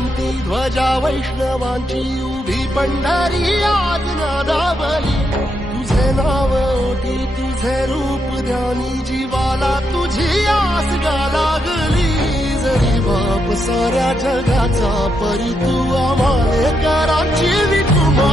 वंदती ध्वजा वैष्णवांची उभी पंढरी आज नादावली तुझे नाव ओटी तुझे रूप ध्यानी जीवाला तुझी आस गा लागली। जरी बाप साऱ्या जगाचा परी तू आम्हाले कराची विठुमा